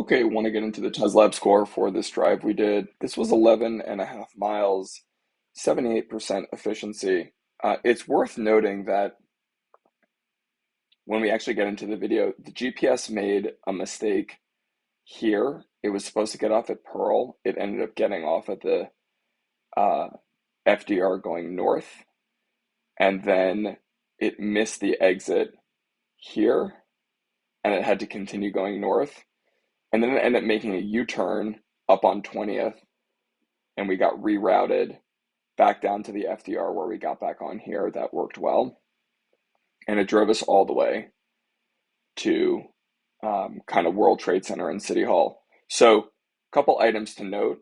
Okay, want to get into the TezLab score for this drive we did. This was 11.5 miles, 78% efficiency. It's worth noting that when we actually get into the video, the GPS made a mistake here. It was supposed to get off at Pearl. It ended up getting off at the uh, FDR going north, and then it missed the exit here, and it had to continue going north. And then it ended up making a U-turn up on 20th, and we got rerouted back down to the FDR where we got back on here. That worked well. And it drove us all the way to kind of World Trade Center and City Hall. So, a couple items to note.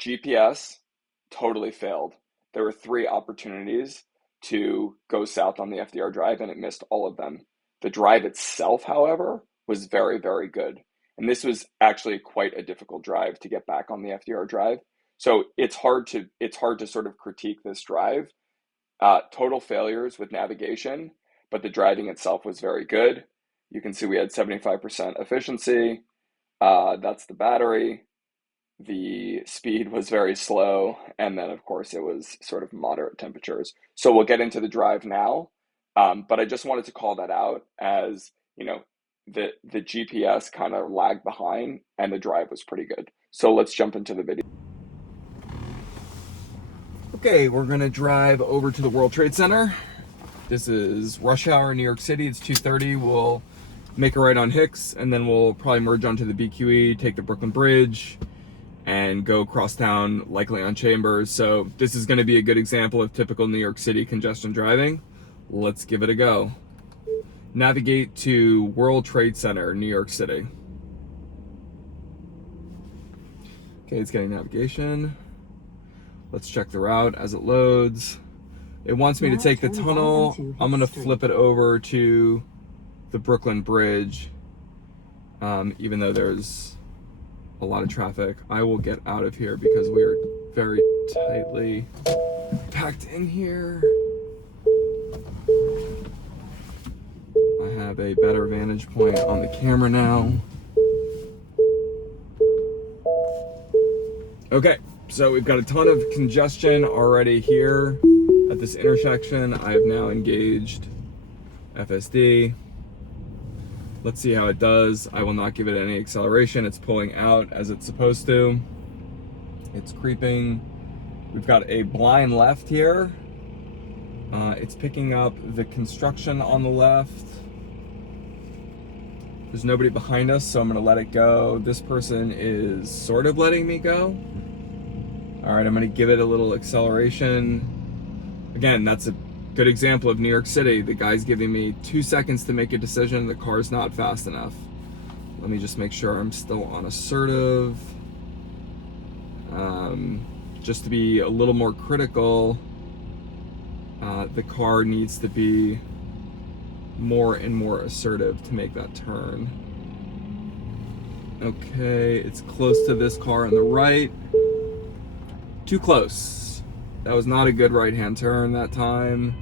GPS totally failed. There were 3 opportunities to go south on the FDR drive, and it missed all of them. The drive itself, however, was very, very good. And this was actually quite a difficult drive to get back on the FDR drive. So it's hard to sort of critique this drive. Total failures with navigation, but the driving itself was very good. You can see we had 75% efficiency. That's the battery. The speed was very slow, and then of course it was sort of moderate temperatures. So we'll get into the drive now, but I just wanted to call that out as, the GPS kind of lagged behind and the drive was pretty good. So let's jump into the video. Okay, we're gonna drive over to the World Trade Center. This is rush hour in New York City. It's 2:30. We'll make a right on Hicks, and then we'll probably merge onto the BQE, take the Brooklyn Bridge, and go across town, likely on Chambers. So this is going to be a good example of typical New York City congestion driving. Let's give it a go. Navigate to World Trade Center, New York City. Okay, it's getting navigation. Let's check the route as it loads. It wants me to take the tunnel. I'm going to flip it over to the Brooklyn Bridge, even though there's a lot of traffic. I will get out of here because we are very tightly packed in here. I have a better vantage point on the camera now. Okay, so we've got a ton of congestion already here at this intersection. I have now engaged FSD. Let's see how it does. I will not give it any acceleration. It's pulling out as it's supposed to. It's creeping. We've got a blind left here. It's picking up the construction on the left. There's nobody behind us, so I'm gonna let it go. This person is sort of letting me go. All right, I'm gonna give it a little acceleration. Again, that's a good example of New York City. The guy's giving me 2 seconds to make a decision. The car's not fast enough. Let me just make sure I'm still on assertive. Just to be a little more critical, the car needs to be more and more assertive to make that turn. Okay, it's close to this car on the right. Too close. That was not a good right-hand turn that time.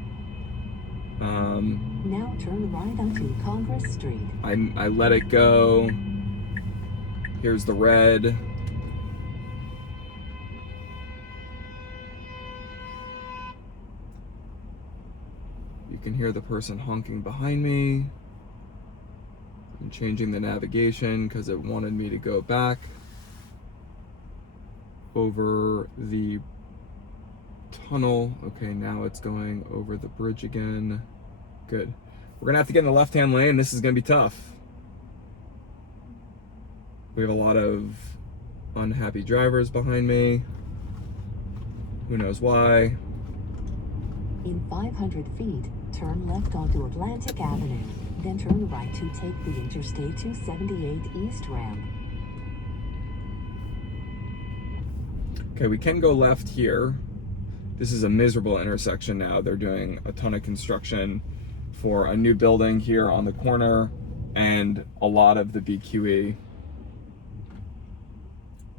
Now turn right onto Congress Street. I let it go. Here's the red. You can hear the person honking behind me. I'm changing the navigation because it wanted me to go back over the tunnel. Okay, now it's going over the bridge again. Good. We're gonna have to get in the left-hand lane. This is gonna be tough. We have a lot of unhappy drivers behind me. Who knows why? In 500 feet, turn left onto Atlantic Avenue. Then turn right to take the Interstate 278 East ramp. Okay, we can go left here. This is a miserable intersection now. They're doing a ton of construction for a new building here on the corner, and a lot of the BQE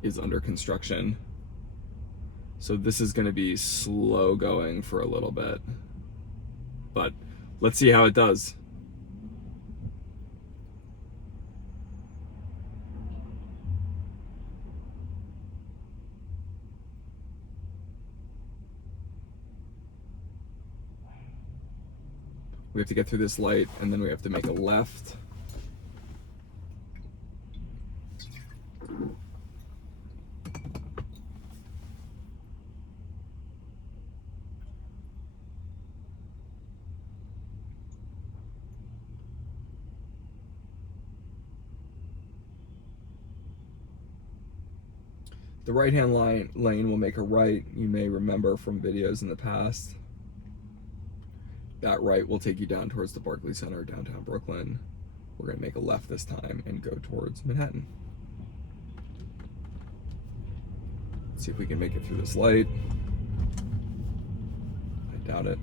is under construction. So this is going to be slow going for a little bit, but let's see how it does. We have to get through this light, and then we have to make a left. The right-hand lane will make a right. You may remember from videos in the past. That right will take you down towards the Barclays Center, downtown Brooklyn. We're going to make a left this time and go towards Manhattan. Let's see if we can make it through this light. I doubt it.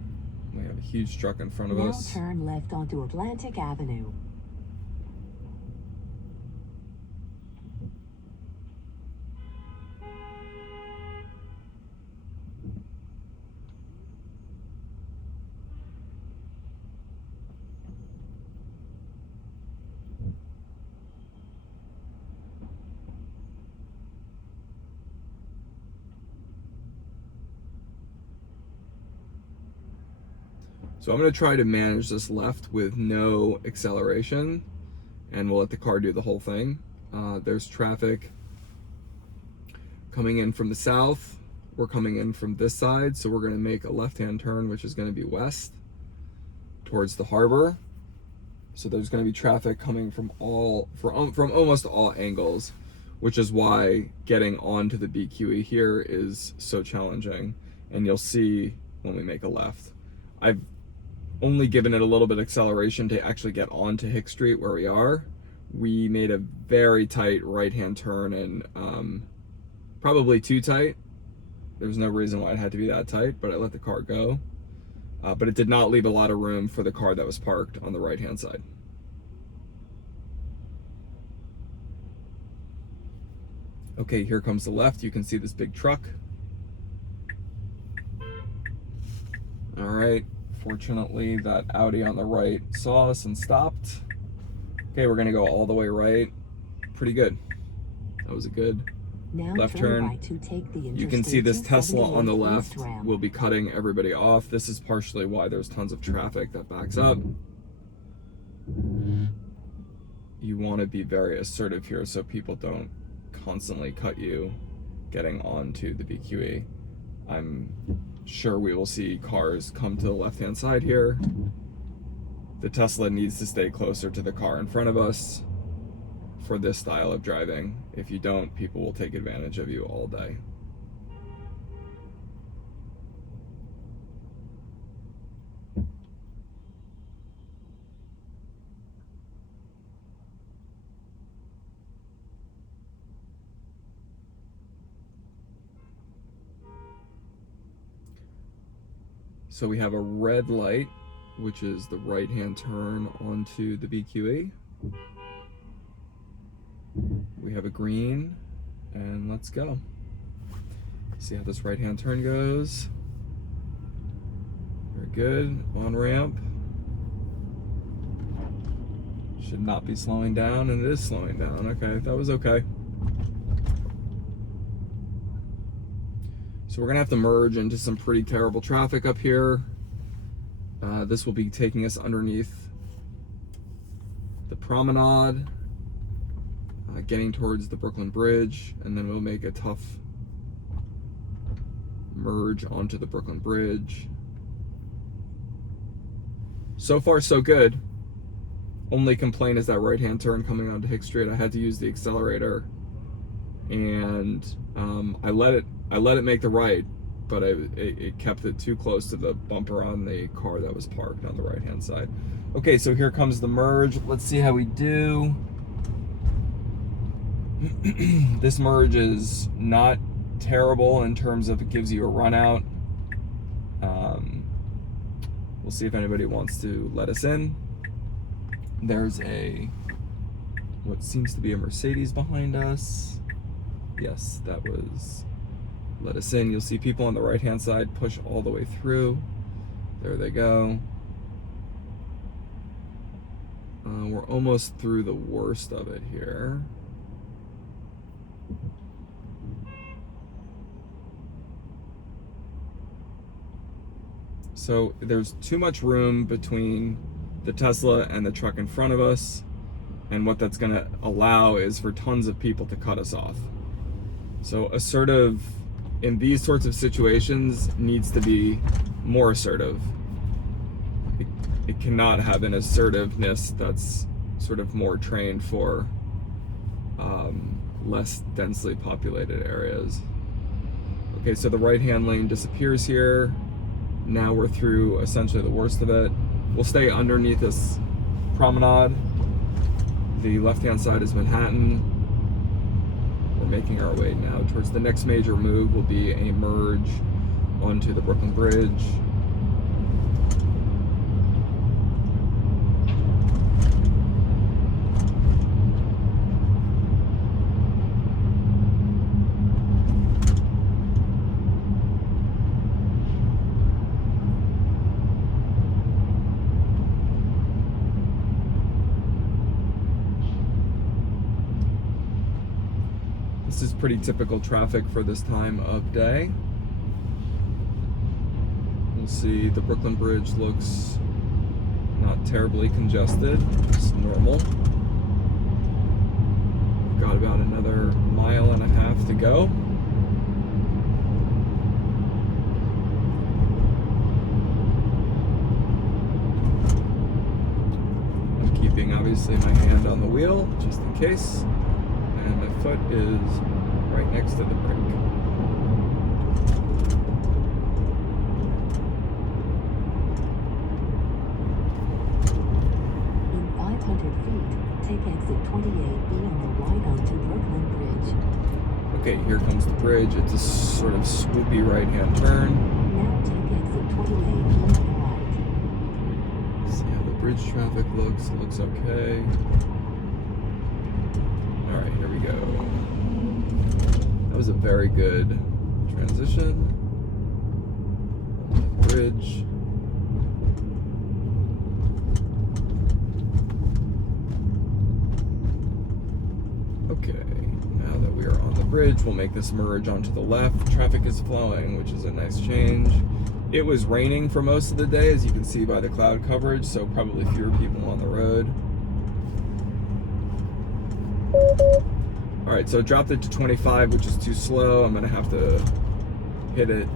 We have a huge truck in front of us. Now turn left onto Atlantic Avenue. So I'm going to try to manage this left with no acceleration, and we'll let the car do the whole thing. There's traffic coming in from the south. We're coming in from this side, so we're going to make a left-hand turn, which is going to be west towards the harbor. So there's going to be traffic coming from almost all angles, which is why getting onto the BQE here is so challenging. And you'll see when we make a left. I've only given it a little bit of acceleration to actually get onto Hick Street where we are. We made a very tight right-hand turn, and probably too tight. There's no reason why it had to be that tight, but I let the car go. But it did not leave a lot of room for the car that was parked on the right-hand side. Okay, here comes the left. You can see this big truck. All right. Fortunately, that Audi on the right saw us and stopped. Okay, we're gonna go all the way right. Pretty good. That was a good Now left turn. Right to take the You can see this Tesla on the left ramp. will be cutting everybody off. This is partially why there's tons of traffic that backs up. You want to be very assertive here so people don't constantly cut you getting onto the BQE. I'm sure we will see cars come to the left-hand side here. The Tesla needs to stay closer to the car in front of us for this style of driving. If you don't, people will take advantage of you all day. So we have a red light, which is the right-hand turn onto the BQE. We have a green, and let's go. See how this right-hand turn goes. Very good. On ramp. Should not be slowing down, and it is slowing down. Okay, that was okay. So we're gonna have to merge into some pretty terrible traffic up here. This will be taking us underneath the promenade, getting towards the Brooklyn Bridge, and then we'll make a tough merge onto the Brooklyn Bridge. So far, so good. Only complaint is that right-hand turn coming onto Hick Street. I had to use the accelerator, and I let it make the right, but it kept it too close to the bumper on the car that was parked on the right-hand side. Okay, so here comes the merge. Let's see how we do. This merge is not terrible in terms of it gives you a run out. We'll see if anybody wants to let us in. There's what seems to be a Mercedes behind us. Yes, that was let us in. You'll see people on the right-hand side push all the way through. There they go. We're almost through the worst of it here. So there's too much room between the Tesla and the truck in front of us, and what that's going to allow is for tons of people to cut us off. So assertive in these sorts of situations needs to be more assertive. It cannot have an assertiveness that's sort of more trained for less densely populated areas. Okay, so the right-hand lane disappears here. Now we're through essentially the worst of it. We'll stay underneath this promenade. The left-hand side is Manhattan. We're making our way now towards the next major move will be a merge onto the Brooklyn Bridge. This is pretty typical traffic for this time of day. We'll see the Brooklyn Bridge looks not terribly congested, it's normal. We've got about another 1.5 miles to go. I'm keeping obviously my hand on the wheel just in case. And my foot is right next to the brake. In 500 feet, take exit 28B on the right onto Brooklyn Bridge. Okay, here comes the bridge. It's a sort of swoopy right-hand turn. Now take exit 28B on the right. See how the bridge traffic looks. It looks okay. All right, here we go. That was a very good transition. On the bridge. Okay, now that we are on the bridge, we'll make this merge onto the left. Traffic is flowing, which is a nice change. It was raining for most of the day, as you can see by the cloud coverage, so probably fewer people on the road. All right, so it dropped it to 25, which is too slow. I'm gonna have to hit it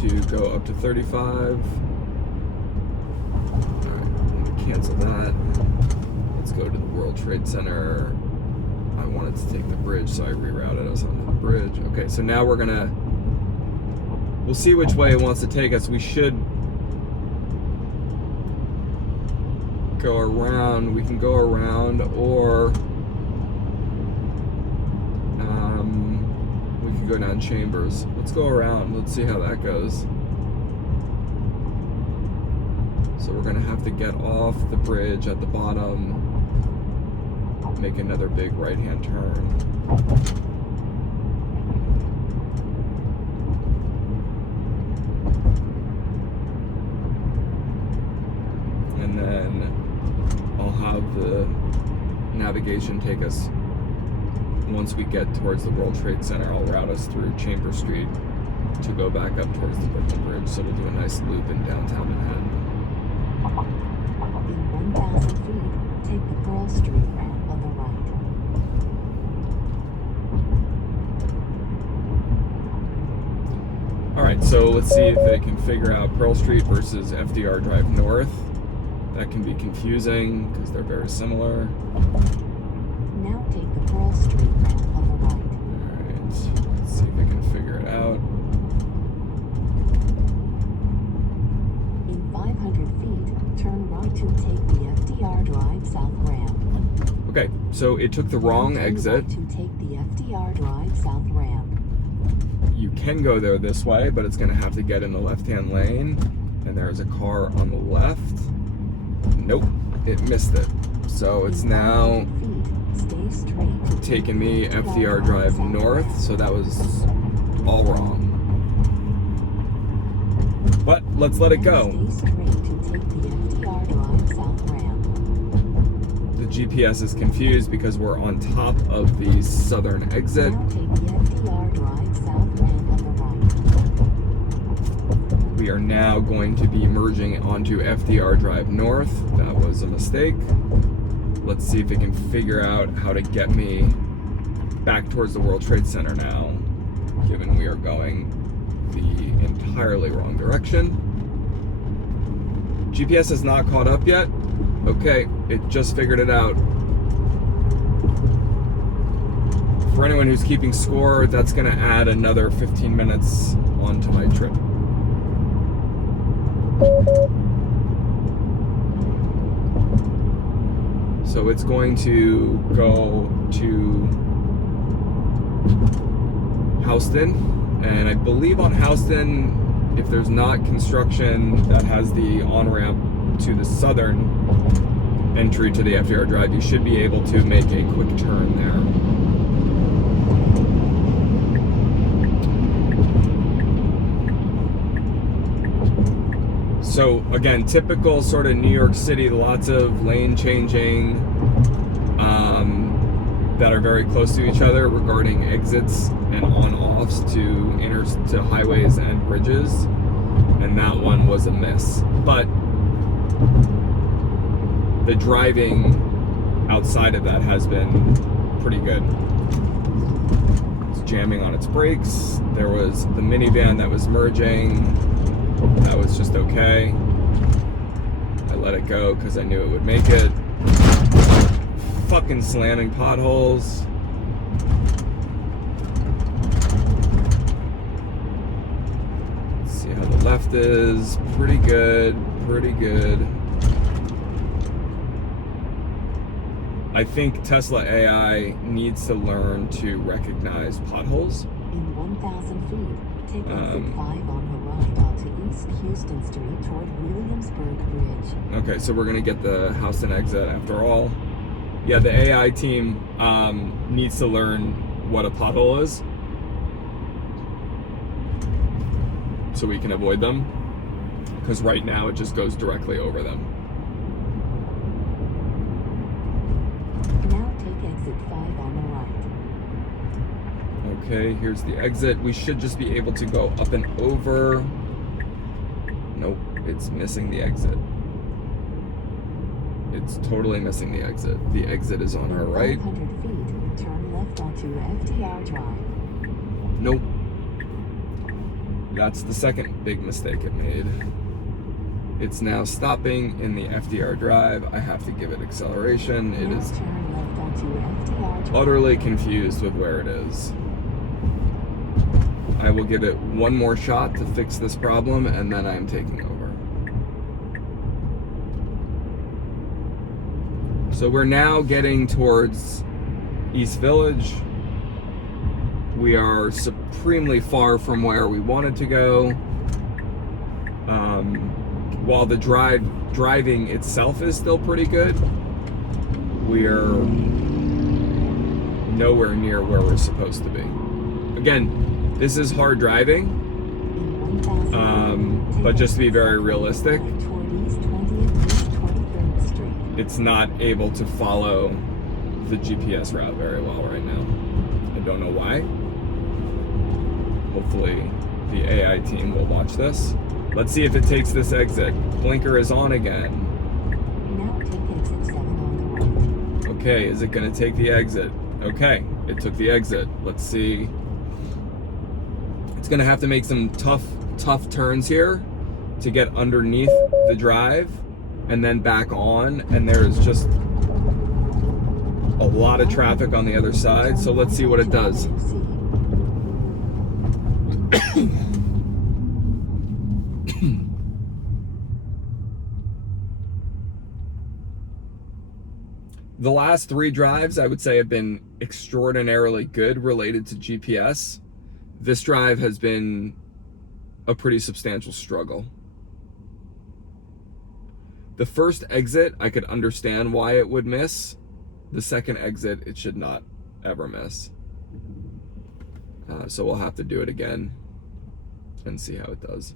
to go up to 35. All right, I'm gonna cancel that. Let's go to the World Trade Center. I wanted to take the bridge, so I rerouted us onto the bridge. Okay, so now we'll see which way it wants to take us. We should go around. We can go around, or we can go down Chambers. Let's go around. Let's see how that goes. So we're gonna have to get off the bridge at the bottom, make another big right-hand turn. And then I'll have the navigation take us, once we get towards the World Trade Center, I'll route us through Chambers Street to go back up towards the Brooklyn Bridge. So we'll do a nice loop in downtown Manhattan. In 1,000 feet, take the Pearl Street ramp on the right. All right, so let's see if they can figure out Pearl Street versus FDR Drive North. That can be confusing because they're very similar. Now take the Pearl Street ramp on the right. All right, let's see if they can figure it out. In 500 feet, turn right to take the FDR Drive South ramp. Okay, so it took the wrong Turn exit. right to take the FDR Drive South ramp. You can go there this way, but it's gonna have to get in the left-hand lane. And there's a car on the left. Nope, it missed it. So it's now Stay straight. taking me FDR Drive North, so that was all wrong. But let's let it go. Stay straight to take the FDR Drive South ramp. The GPS is confused because we're on top of the southern exit. Now take the FDR Drive South ramp on the right. We We are now going to be merging onto FDR Drive North. That was a mistake. Let's see if it can figure out how to get me back towards the World Trade Center now, given we are going the entirely wrong direction. GPS is not caught up yet. Okay, it just figured it out. For anyone who's keeping score, that's going to add another 15 minutes onto my trip. So it's going to go to Houston, and I believe on Houston, if there's not construction that has the on-ramp to the southern entry to the FDR Drive, you should be able to make a quick turn there. So again, typical sort of New York City, lots of lane changing that are very close to each other regarding exits and on-offs to highways and bridges, and that one was a miss. But the driving outside of that has been pretty good. It's jamming on its brakes. There was the minivan that was merging. That was just okay. I let it go because I knew it would make it. Fucking slamming potholes. Let's see how the left is. Pretty good, pretty good. I think Tesla AI needs to learn to recognize potholes. In 1,000 feet, take exit 5 on the right onto East Houston Street toward Williamsburg Bridge. Okay, so we're gonna get the Houston exit after all. Yeah, the AI team needs to learn what a pothole is so we can avoid them, because right now it just goes directly over them. Now take exit 5 on the right. Okay, here's the exit. We should just be able to go up and over. Nope, it's missing the exit. It's totally missing the exit. The exit is on our right. 500 feet, turn left onto FDR Drive. Nope. That's the second big mistake it made. It's now stopping in the FDR Drive. I have to give it acceleration. It is Turn left onto FDR Drive. utterly confused with where it is. I will give it one more shot to fix this problem, and then I am taking over. So we're now getting towards East Village. We are supremely far from where we wanted to go. While the driving itself is still pretty good, we're nowhere near where we're supposed to be. Again, this is hard driving, but just to be very realistic, it's not able to follow the GPS route very well right now. I don't know why. Hopefully the AI team will watch this. Let's see if it takes this exit. Blinker is on again. Now take exit 7 on the right. Okay, is it going to take the exit? Okay, it took the exit. Let's see. It's going to have to make some tough turns here to get underneath the drive and then back on, and there's just a lot of traffic on the other side, so let's see what it does. The last 3 drives, I would say, have been extraordinarily good related to GPS. This drive has been a pretty substantial struggle. The first exit, I could understand why it would miss. The second exit, it should not ever miss. So we'll have to do it again and see how it does.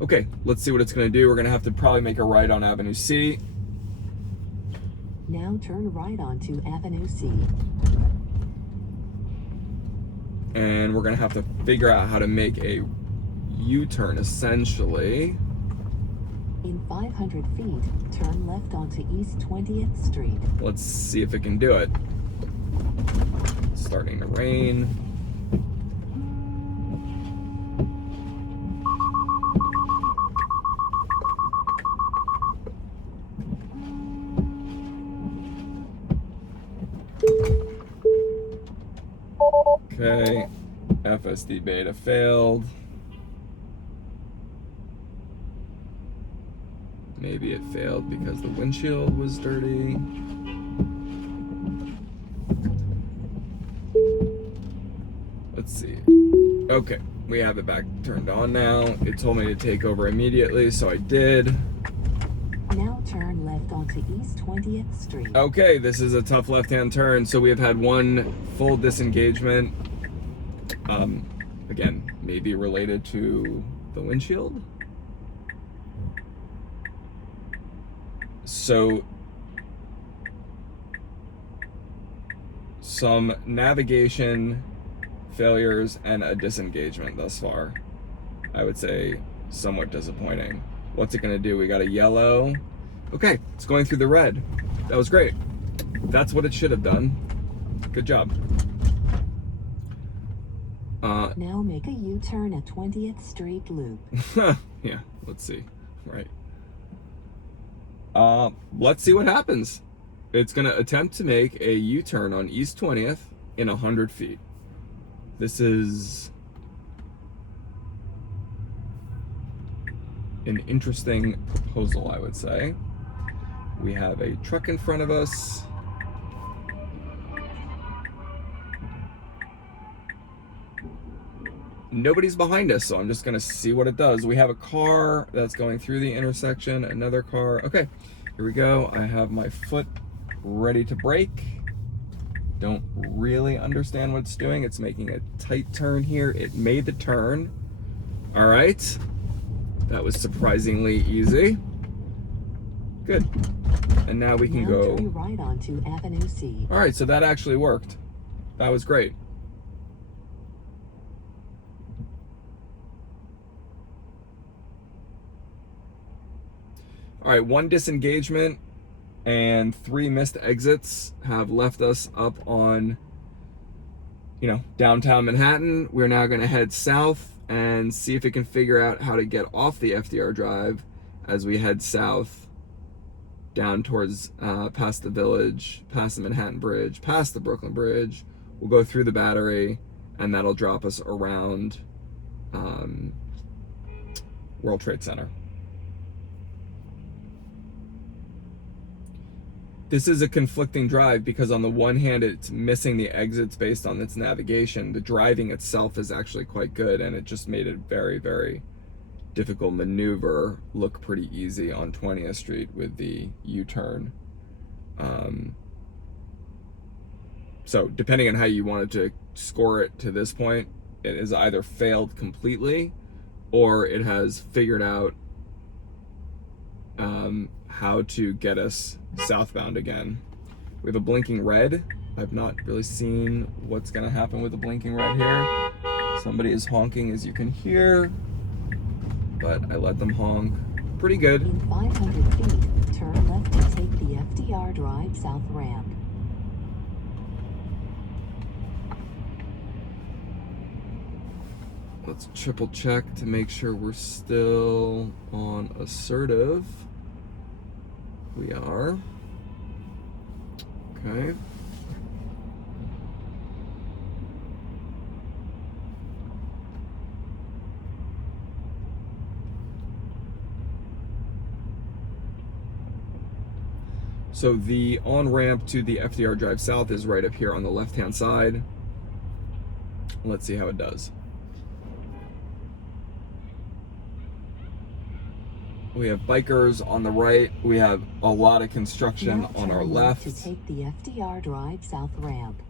Okay, let's see what it's gonna do. We're gonna have to probably make a right on Avenue C. Now turn right onto Avenue C. And we're gonna have to figure out how to make a U-turn essentially. In 500 feet, turn left onto East 20th Street. Let's see if it can do it. It's starting to rain. Okay, FSD beta failed. Maybe it failed because the windshield was dirty. Let's see. Okay, we have it back turned on now. It told me to take over immediately, so I did. Now turn left onto East 20th Street. Okay, this is a tough left-hand turn. So we have had one full disengagement. Again, maybe related to the windshield. So some navigation failures and a disengagement thus far. I would say somewhat disappointing. What's it gonna do? We got a yellow. Okay, it's going through the red. That was great. That's what it should have done. Good job. Now make a U-turn at 20th Street Loop. Yeah, let's see. Right. Let's see what happens. It's gonna attempt to make a U-turn on East 20th in 100 feet. This is an interesting proposal, I would say. We have a truck in front of us. Nobody's behind us, so I'm just gonna see what it does. We have a car that's going through the intersection, another car. Okay, here we go. I have my foot ready to brake. Don't really understand what it's doing. It's making a tight turn here. It made the turn. All right, that was surprisingly easy. Good. And now we can go turn right onto Avenue C. All right, so that actually worked. That was great. All right, one disengagement and 3 missed exits have left us up on, downtown Manhattan. We're now going to head south and see if it can figure out how to get off the FDR Drive as we head south down towards past the Village, past the Manhattan Bridge, past the Brooklyn Bridge. We'll go through the Battery, and that'll drop us around World Trade Center. This is a conflicting drive because on the one hand, it's missing the exits based on its navigation. The driving itself is actually quite good, and it just made a very, very difficult maneuver look pretty easy on 20th Street with the U-turn. So depending on how you wanted to score it to this point, it has either failed completely or it has figured out how to get us southbound again. We have a blinking red. I've not really seen what's gonna happen with the blinking red here. Somebody is honking, as you can hear, but I let them honk. Pretty good. In 500 feet, turn left to take the FDR Drive South ramp. Let's triple check to make sure we're still on assertive. We are. Okay. So the on-ramp to the FDR Drive South is right up here on the left-hand side. Let's see how it does. We have bikers on the right. We have a lot of construction Now on our turn left. to take the FDR Drive South ramp.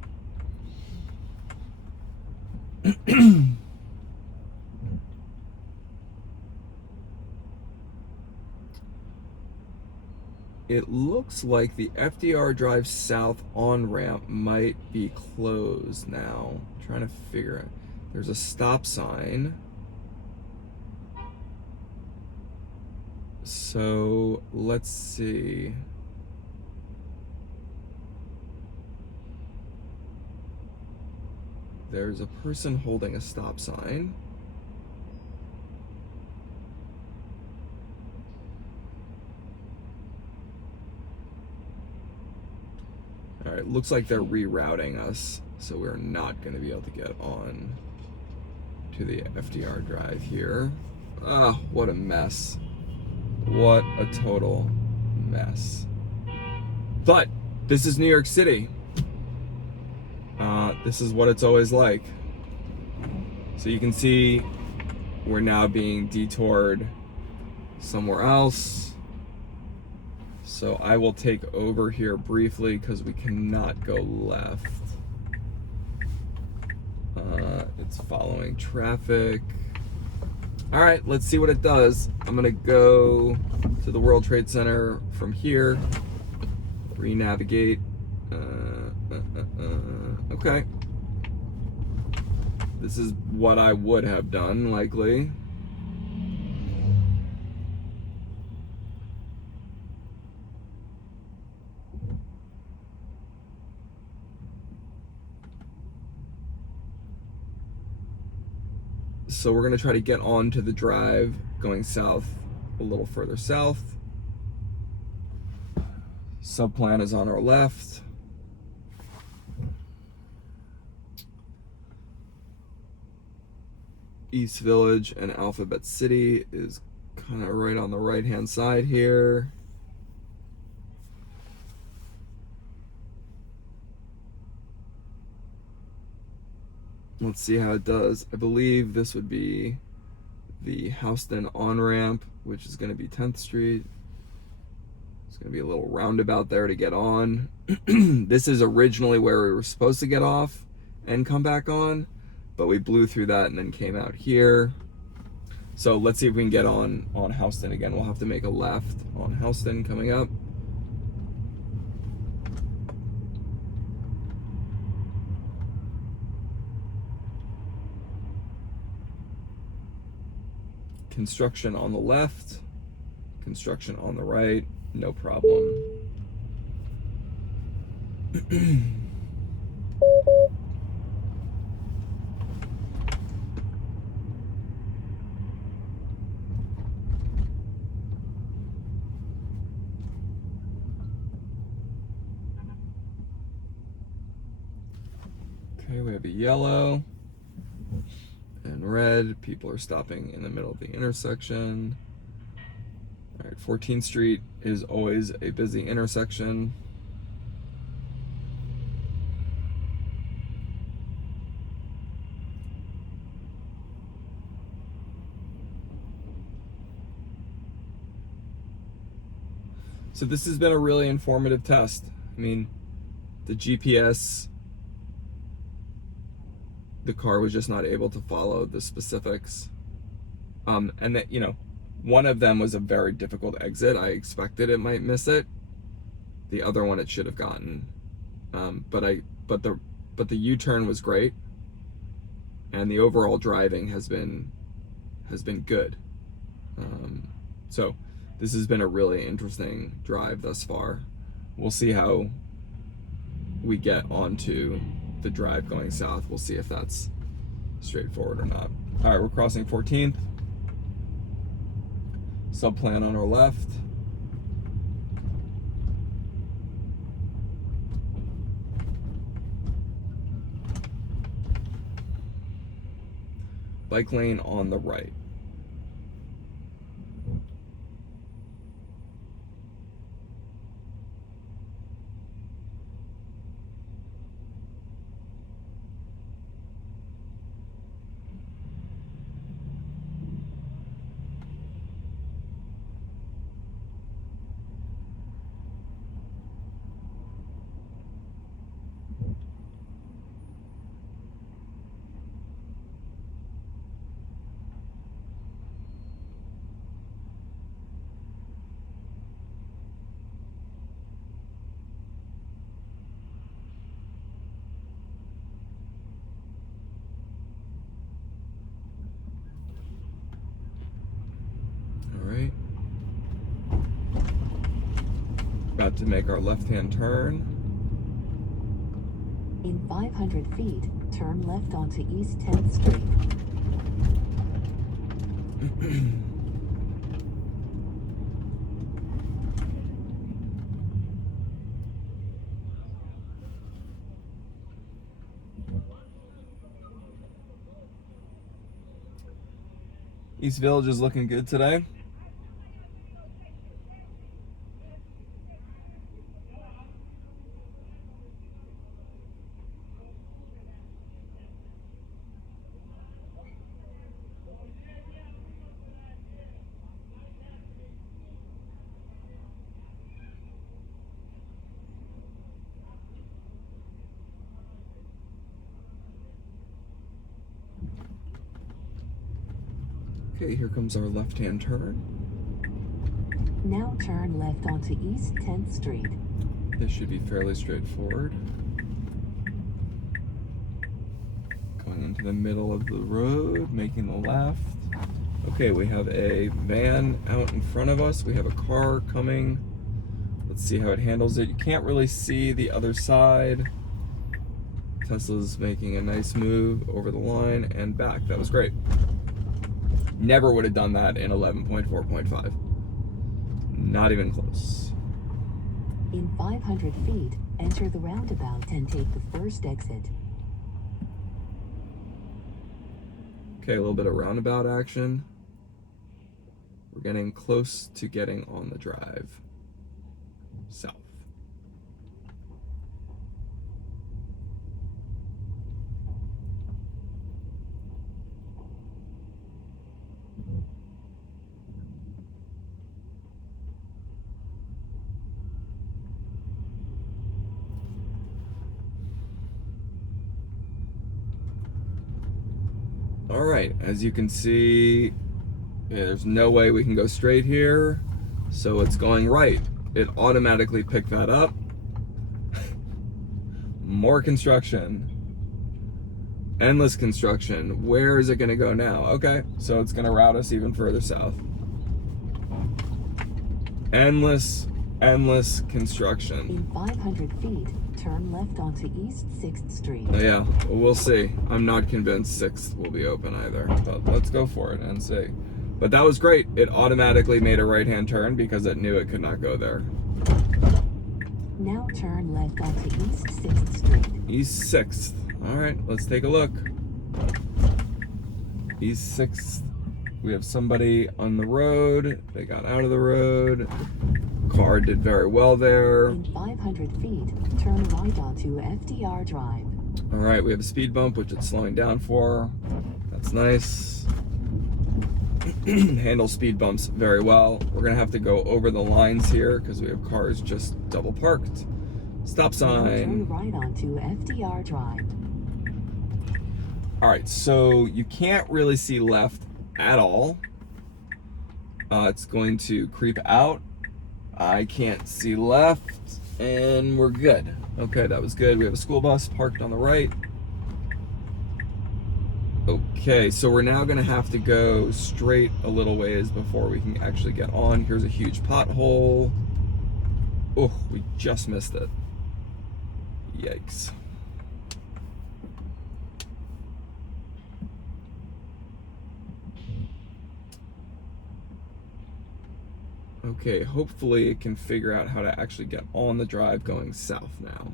it looks like the FDR Drive South on-ramp might be closed now. I'm trying to figure it. There's a stop sign. So let's see. There's a person holding a stop sign. All right, looks like they're rerouting us, so we're not going to be able to get on to the FDR Drive here. Ah, what a mess. What a total mess. But this is New York City. This is what it's always like. So you can see we're now being detoured somewhere else. So I will take over here briefly because we cannot go left. It's following traffic. All right, let's see what it does. I'm gonna go to the World Trade Center from here, re-navigate. Okay. This is what I would have done, likely. So we're gonna try to get onto the drive going south, a little further south. Subplan is on our left. East Village and Alphabet City is kind of right on the right-hand side here. Let's see how it does. I believe this would be the Houston on-ramp, which is going to be 10th Street. There's going to be a little roundabout there to get on. This is originally where we were supposed to get off and come back on, but we blew through that and then came out here. So let's see if we can get on Houston again. We'll have to make a left on Houston coming up. Construction on the left, construction on the right, no problem. Okay, we have a yellow and red. People are stopping in the middle of the intersection. All right, 14th Street is always a busy intersection. So this has been a really informative test. I mean, the GPS, the car was just not able to follow the specifics. And that, you know, one of them was a very difficult exit. I expected it might miss it. The other one it should have gotten. But the U-turn was great, and the overall driving has been good. So this has been a really interesting drive thus far. We'll see how we get onto the drive going south. We'll see if that's straightforward or not. All right, we're crossing 14th. Subplan on our left. Bike lane on the right. to make our left-hand turn. In 500 feet, turn left onto East 10th Street. East Village is looking good today. Okay, here comes our left-hand turn. Now turn left onto East 10th Street. This should be fairly straightforward. Going into the middle of the road, making the left. Okay, we have a van out in front of us. We have a car coming. Let's see how it handles it. You can't really see the other side. Tesla's making a nice move over the line and back. That was great. Never would have done that in 11.4.5. Not even close. In 500 feet, enter the roundabout and take the first exit. Okay, a little bit of roundabout action. We're getting close to getting on the drive. South. All right, as you can see, there's no way we can go straight here, so it's going right. It automatically picked that up. More construction. Endless construction. Where is it gonna go now? Okay, so it's gonna route us even further south. Endless construction. In 500 feet, turn left onto East 6th Street. Yeah, we'll see. I'm not convinced 6th will be open either, but let's go for it and see. But that was great. It automatically made a right-hand turn because it knew it could not go there. Now turn left onto East 6th Street. East 6th. All right, let's take a look. East 6th. We have somebody on the road. They got out of the road. Car did very well there. In 500 feet, turn right onto FDR Drive. All right, we have a speed bump, which it's slowing down for. That's nice. Handle speed bumps very well. We're gonna have to go over the lines here because we have cars just double parked. Stop sign. Now turn right onto FDR Drive. All right, so you can't really see left at all. It's going to creep out. I can't see left, and we're good. Okay, that was good. We have a school bus parked on the right. Okay, so we're now gonna have to go straight a little ways before we can actually get on. Here's a huge pothole. Oh, we just missed it. Yikes. Okay, hopefully it can figure out how to actually get on the drive going south now.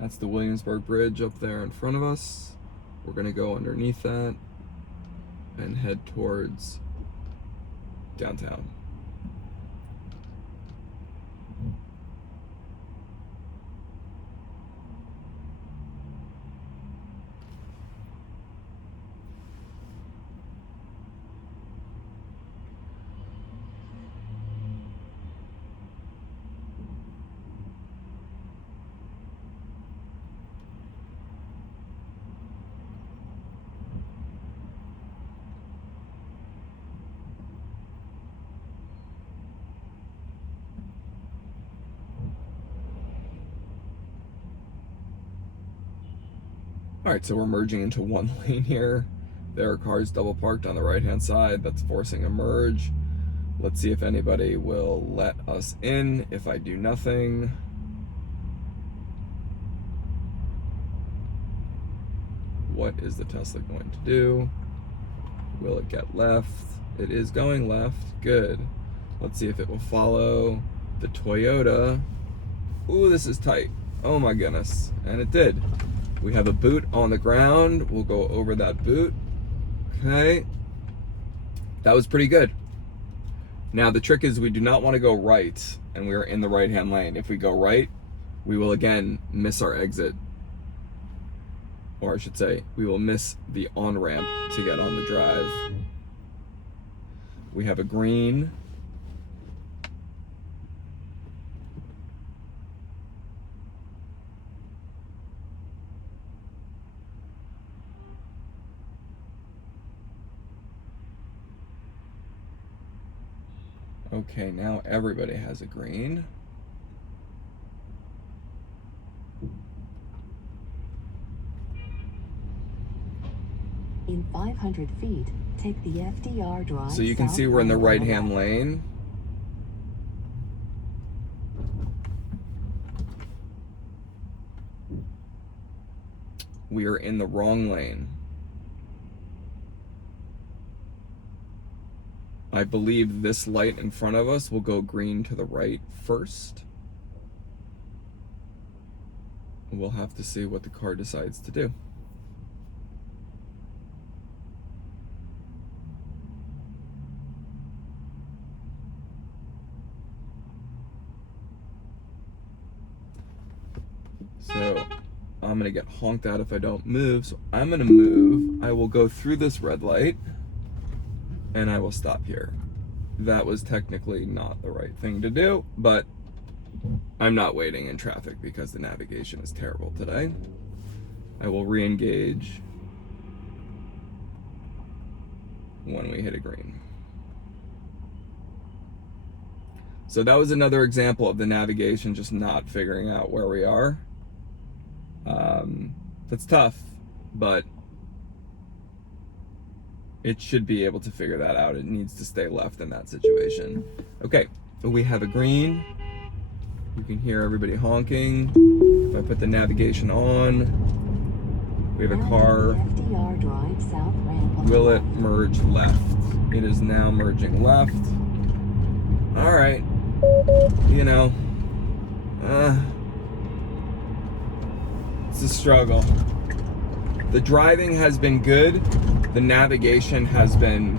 That's the Williamsburg Bridge up there in front of us. We're gonna go underneath that and head towards downtown. All right, so we're merging into one lane here. There are cars double parked on the right-hand side. That's forcing a merge. Let's see if anybody will let us in if I do nothing. What is the Tesla going to do? Will it get left? It is going left. Good. Let's see if it will follow the Toyota. Ooh, this is tight. Oh my goodness. And it did. We have a boot on the ground. We'll go over that boot. Okay. That was pretty good. Now the trick is we do not want to go right, and we are in the right-hand lane. If we go right, we will again miss our exit. Or I should say, we will miss the on-ramp to get on the drive. We have a green. Okay, now everybody has a green. In 500 feet, take the FDR Drive. So you can see we're in the right-hand lane. We are in the wrong lane. I believe this light in front of us will go green to the right first. We'll have to see what the car decides to do. So I'm gonna get honked out if I don't move, so I'm gonna move. I will go through this red light and I will stop here. That was technically not the right thing to do, but I'm not waiting in traffic because the navigation is terrible today. I will re-engage when we hit a green. So that was another example of the navigation just not figuring out where we are. That's tough, but it should be able to figure that out. It needs to stay left in that situation. Okay, we have a green. You can hear everybody honking. If I put the navigation on, we have a car. FDR Drive south ramp. Will it merge left? It is now merging left. All right, you know, it's a struggle. The driving has been good. The navigation has been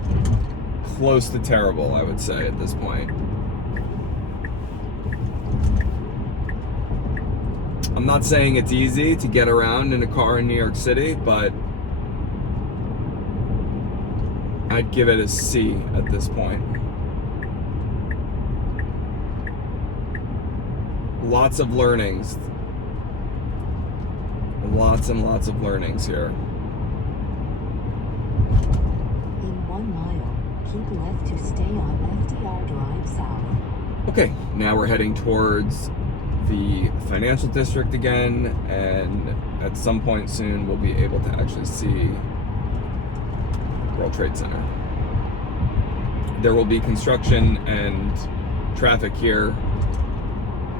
close to terrible, I would say, at this point. I'm not saying it's easy to get around in a car in New York City, but I'd give it a C at this point. Lots of learnings. Lots and lots of learnings here. In 1 mile, keep left to stay on FDR Drive south. Okay, now we're heading towards the financial district again, and at some point soon we'll be able to actually see World Trade Center. There will be construction and traffic here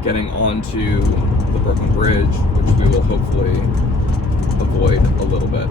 getting onto the Brooklyn Bridge, which we will hopefully avoid a little bit.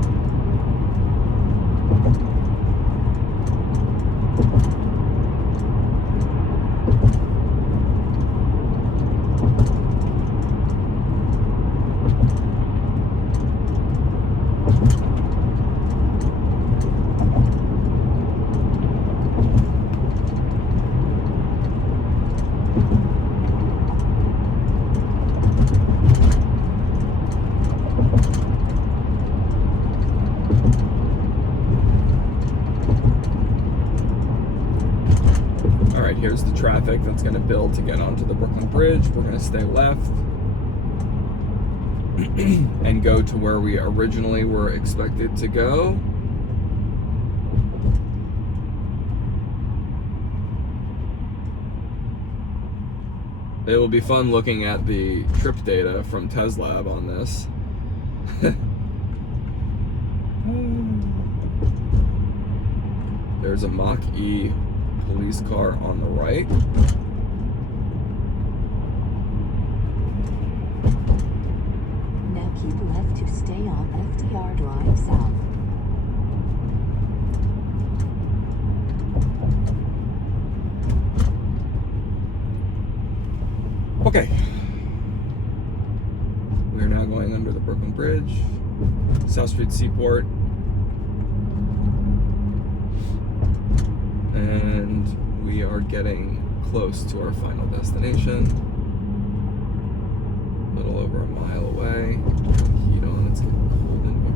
Here's the traffic that's going to build to get onto the Brooklyn Bridge. We're going to stay left and go to where we originally were expected to go. It will be fun looking at the trip data from TezLab on this. There's a Mach-E police car on the right. Now keep left to stay on FDR Drive South. Okay. We're now going under the Brooklyn Bridge, South Street Seaport. And we are getting close to our final destination. A little over a mile away. Heat on, it's getting cold in here.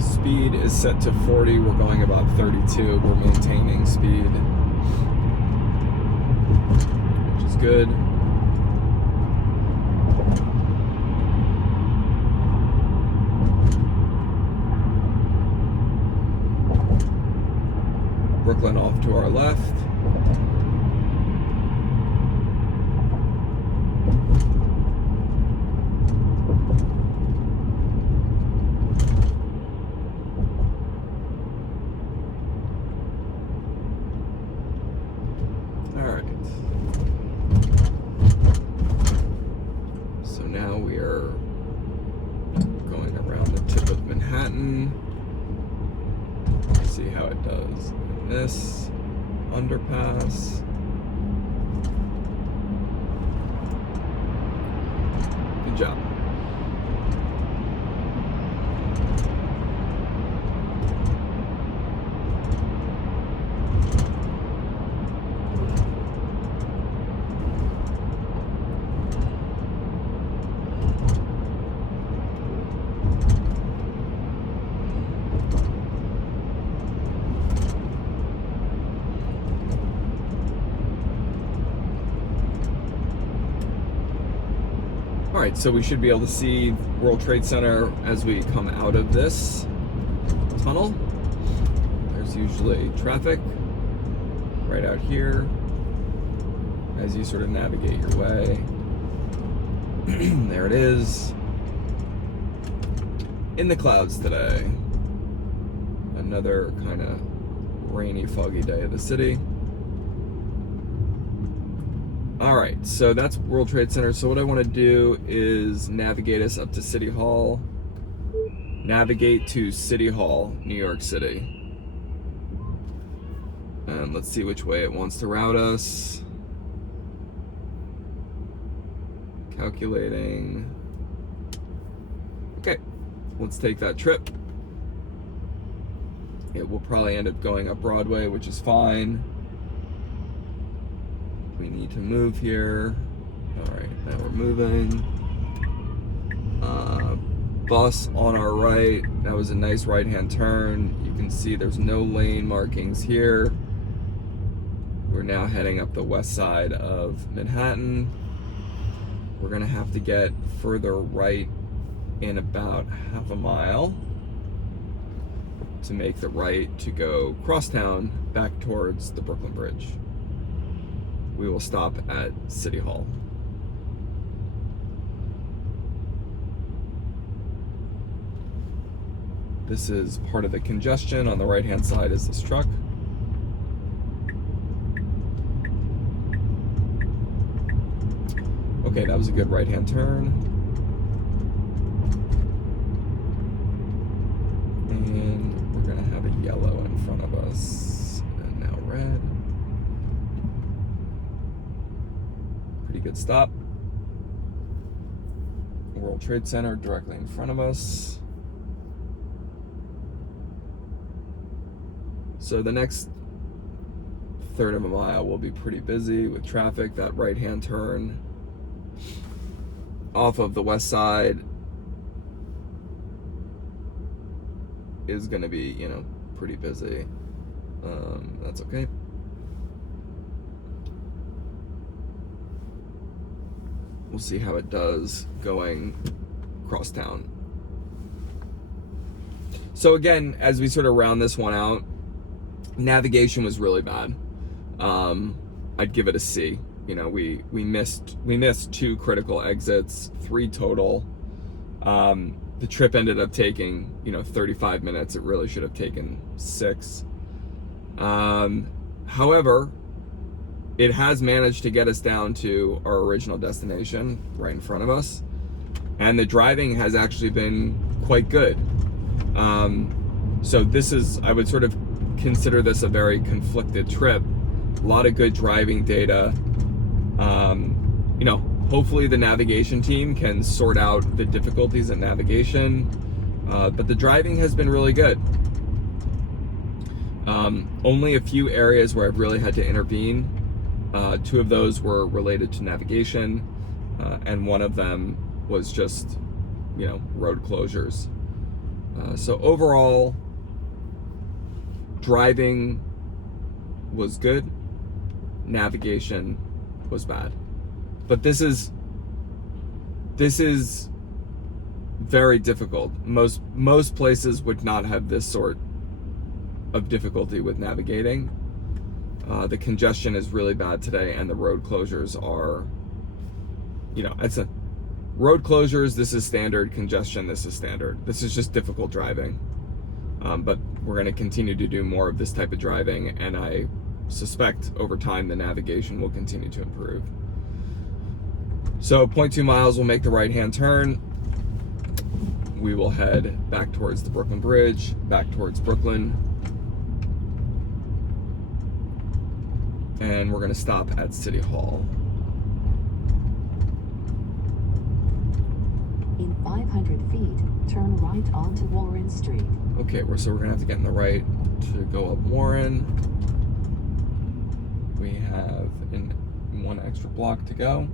Speed is set to 40. We're going about 32. We're maintaining speed, which is good. Brooklyn off to our left. So now we are going around the tip of Manhattan. Let's see how it does in this underpass. Good job. All right, so we should be able to see World Trade Center as we come out of this tunnel. There's usually traffic right out here as you sort of navigate your way. There it is. In the clouds today. Another kind of rainy, foggy day of the city. All right, so that's World Trade Center. So what I want to do is navigate us up to City Hall. Navigate to City Hall, New York City. And let's see which way it wants to route us. Calculating. Okay, let's take that trip. It will probably end up going up Broadway, which is fine. We need to move here. All right, now we're moving. Bus on our right. That was a nice right-hand turn. You can see there's no lane markings here. We're now heading up the west side of Manhattan. We're gonna have to get further right in about half a mile to make the right to go crosstown back towards the Brooklyn Bridge. We will stop at City Hall. This is part of the congestion. On the right-hand side is this truck. Okay, that was a good right-hand turn. And we're gonna have a yellow in front of us, and now red. Pretty good stop. World Trade Center directly in front of us. So the next third of a mile will be pretty busy with traffic. That right-hand turn off of the west side is going to be, pretty busy. That's okay. We'll see how it does going across town. So again, as we sort of round this one out, navigation was really bad. I'd give it a C. You know, we missed 2 critical exits, 3 total. The trip ended up taking, 35 minutes. It really should have taken 6. However, it has managed to get us down to our original destination right in front of us. And the driving has actually been quite good. So this is, I would sort of consider this a very conflicted trip. A lot of good driving data. Hopefully the navigation team can sort out the difficulties in navigation. But the driving has been really good. Only a few areas where I've really had to intervene. 2 of those were related to navigation, and one of them was just, road closures. So overall, driving was good, navigation was bad. But this is very difficult. Most places would not have this sort of difficulty with navigating. The congestion is really bad today, and the road closures are, road closures, this is standard. Congestion, this is standard. This is just difficult driving. But we're going to continue to do more of this type of driving, and I suspect over time the navigation will continue to improve. So 0.2 miles, we'll make the right-hand turn. We will head back towards the Brooklyn Bridge, back towards Brooklyn. And we're going to stop at City Hall. In 500 feet, turn right onto Warren Street. Okay, so we're going to have to get in the right to go up Warren. We have 1 extra block to go.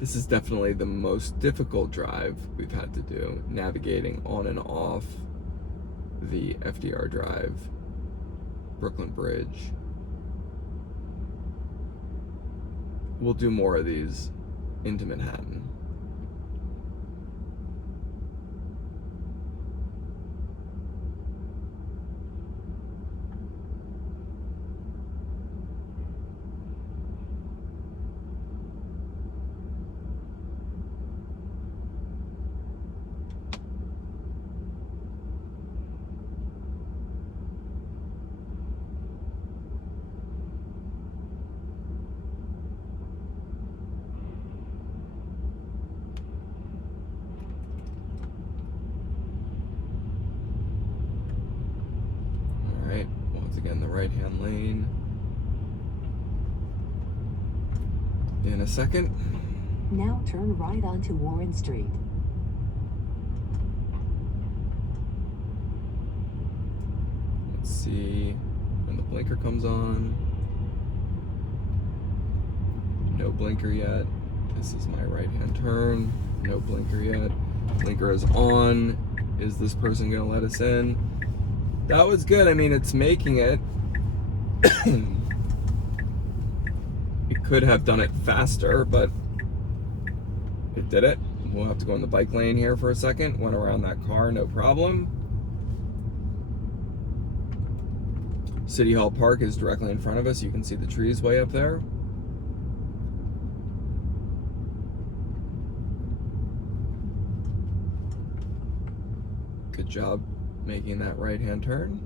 This is definitely the most difficult drive we've had to do, navigating on and off the FDR Drive, Brooklyn Bridge. We'll do more of these into Manhattan. Again, the right-hand lane in a second. Now turn right onto Warren Street. Let's see when the blinker comes on. No blinker yet. This is my right-hand turn. No blinker yet. Blinker is on. Is this person gonna let us in? That was good. I mean, it's making it. It could have done it faster, but it did it. We'll have to go in the bike lane here for a second. Went around that car, no problem. City Hall Park is directly in front of us. You can see the trees way up there. Good job making that right-hand turn.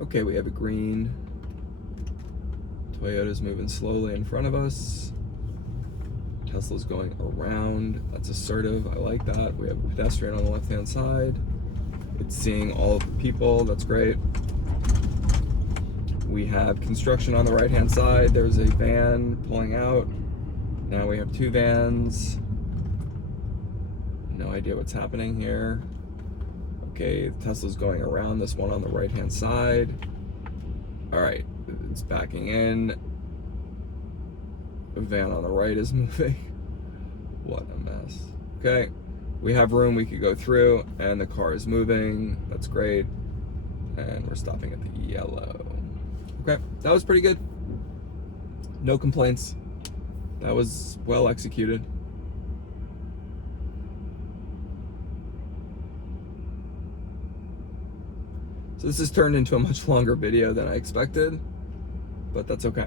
Okay, we have a green. Toyota's moving slowly in front of us. Tesla's going around. That's assertive. I like that. We have a pedestrian on the left-hand side. It's seeing all of the people. That's great. We have construction on the right-hand side. There's a van pulling out. Now we have two vans. No idea what's happening here. Okay, Tesla's going around this one on the right-hand side. All right, it's backing in. The van on the right is moving. What a mess. Okay, we have room we could go through, and the car is moving. That's great. And we're stopping at the yellow. Okay, that was pretty good. No complaints. That was well executed. So this has turned into a much longer video than I expected, but that's okay.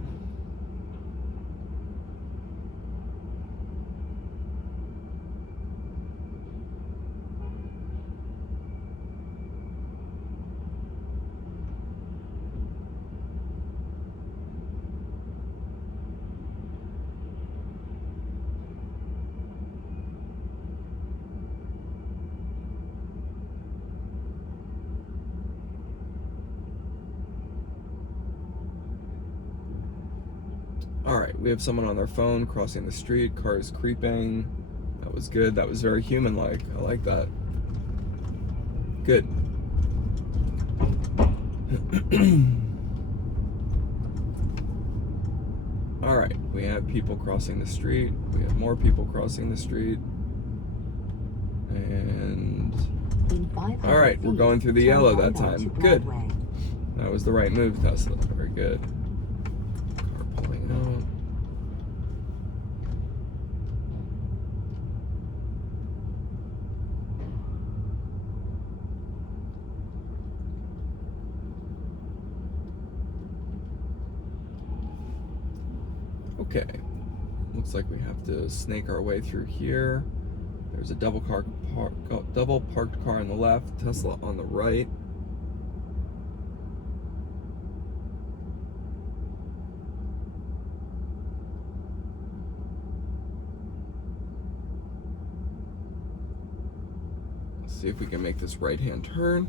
All right, we have someone on their phone crossing the street. Car is creeping. That was good. That was very human-like. I like that. Good. All right, we have people crossing the street. We have more people crossing the street. And all right, we're going through the yellow that time. Good. That was the right move, Tesla. Very good. Car pulling out. Okay, looks like we have to snake our way through here. There's a double parked car on the left, Tesla on the right. Let's see if we can make this right-hand turn.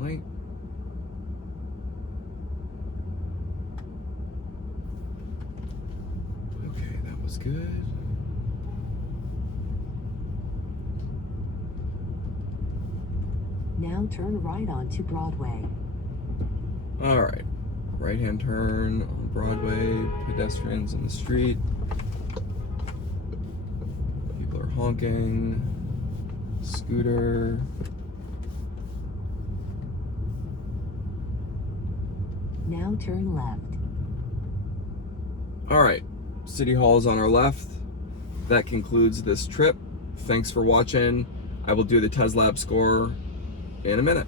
Light. Okay, that was good. Now turn right onto Broadway. All right, right-hand turn on Broadway, pedestrians in the street. People are honking. Scooter. Now turn left. All right, City Hall is on our left. That concludes this trip. Thanks for watching. I will do the TezLab score in a minute.